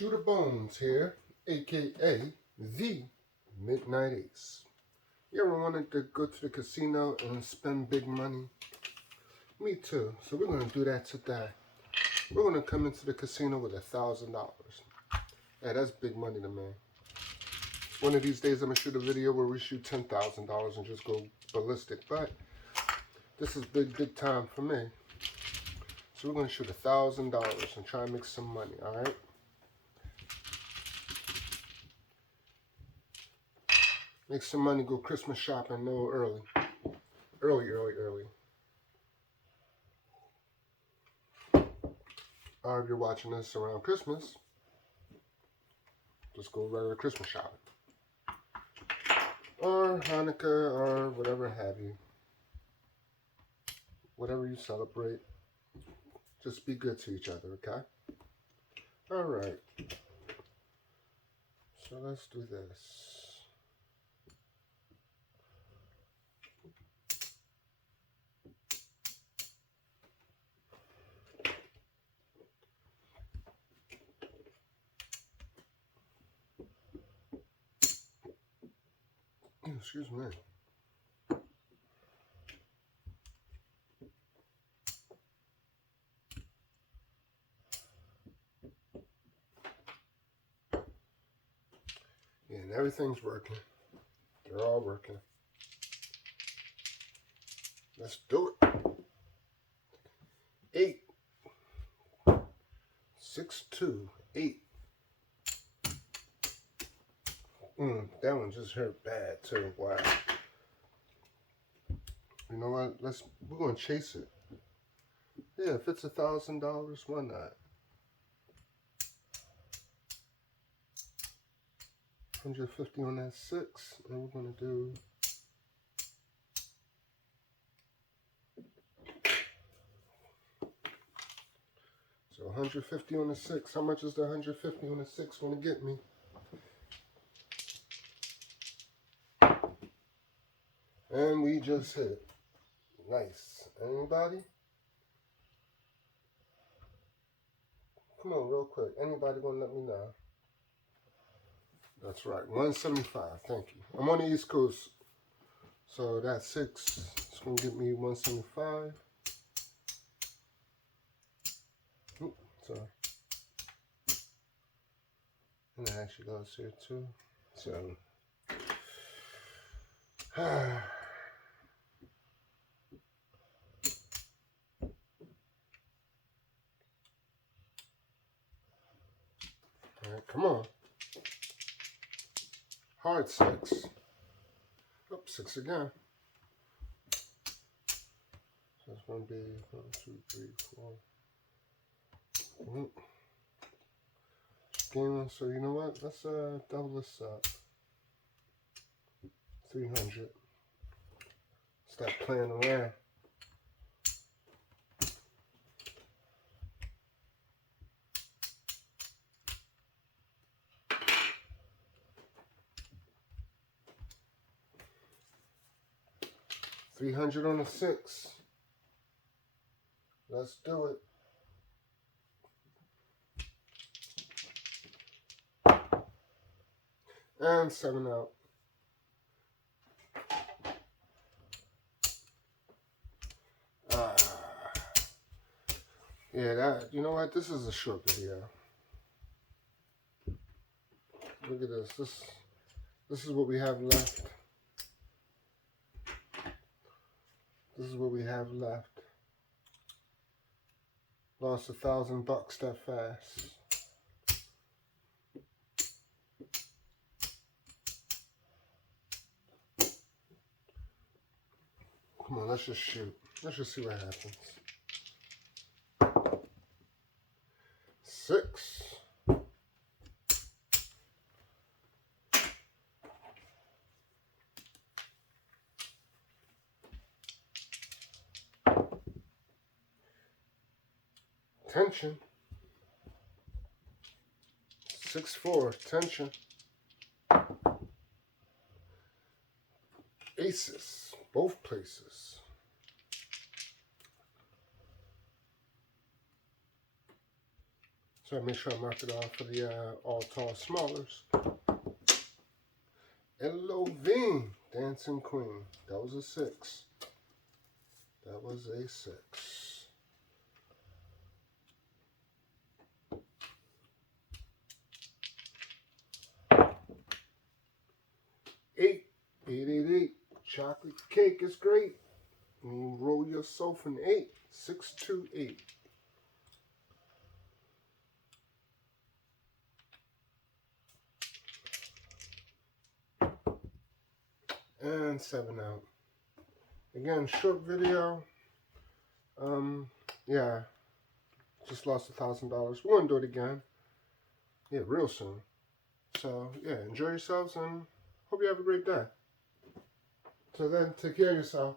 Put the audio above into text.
Shooter Bones here, aka the Midnight Ace. You ever wanted to go to the casino and spend big money? Me too. So we're going to do that today. We're going to come into the casino with $1,000. Yeah, that's big money to me. One of these days I'm going to shoot a video where we shoot $10,000 and just go ballistic. But this is big time for me. So we're going to shoot $1,000 and try and make some money, alright? Make some money, go Christmas shopping a little early. Early. Or if you're watching this around Christmas, just go regular Christmas shopping. Or Hanukkah, or whatever have you. Whatever you celebrate. Just be good to each other, okay? Alright. So let's do this. Excuse me. Yeah, and everything's working. They're all working. Let's do it. 8. 6, 2, 8. That one just hurt bad too. Wow. You know what? We're gonna chase it. Yeah, if it's $1,000, why not? 150 on that 6, and we're gonna do so 150 on the 6. How much is the 150 on the 6 gonna get me? And we just hit. Nice. Anybody? Come on, real quick. Anybody gonna let me know? That's right. 175. Thank you. I'm on the East Coast. So that 6 is gonna get me 175. Oops, sorry. And it actually goes here too. So alright, come on. Hard 6. Oops, 6 again. So it's going to be 1, 2, 3, 4. Game. So you know what? Let's double this up. 300. Stop playing around. $300 on a 6. Let's do it. And 7 out. Yeah, that, you know what? This is a short video. Look at this. This is what we have left. This is what we have left. Lost $1,000 that fast. Come on, let's just shoot. Let's just see what happens. 6. Tension. 6, 4. Tension. Aces. Both places. So I make sure I mark it off for the all tall smallers. L.O.V. Dancing Queen. That was a 6. That was a 6. Eight. 888. Chocolate cake is great. You roll yourself an 8. 628. And 7 out. Again, short video. Yeah, just lost $1,000. We're gonna do it again. Yeah, real soon. So yeah, enjoy yourselves and hope you have a great day. So then, take care of yourself.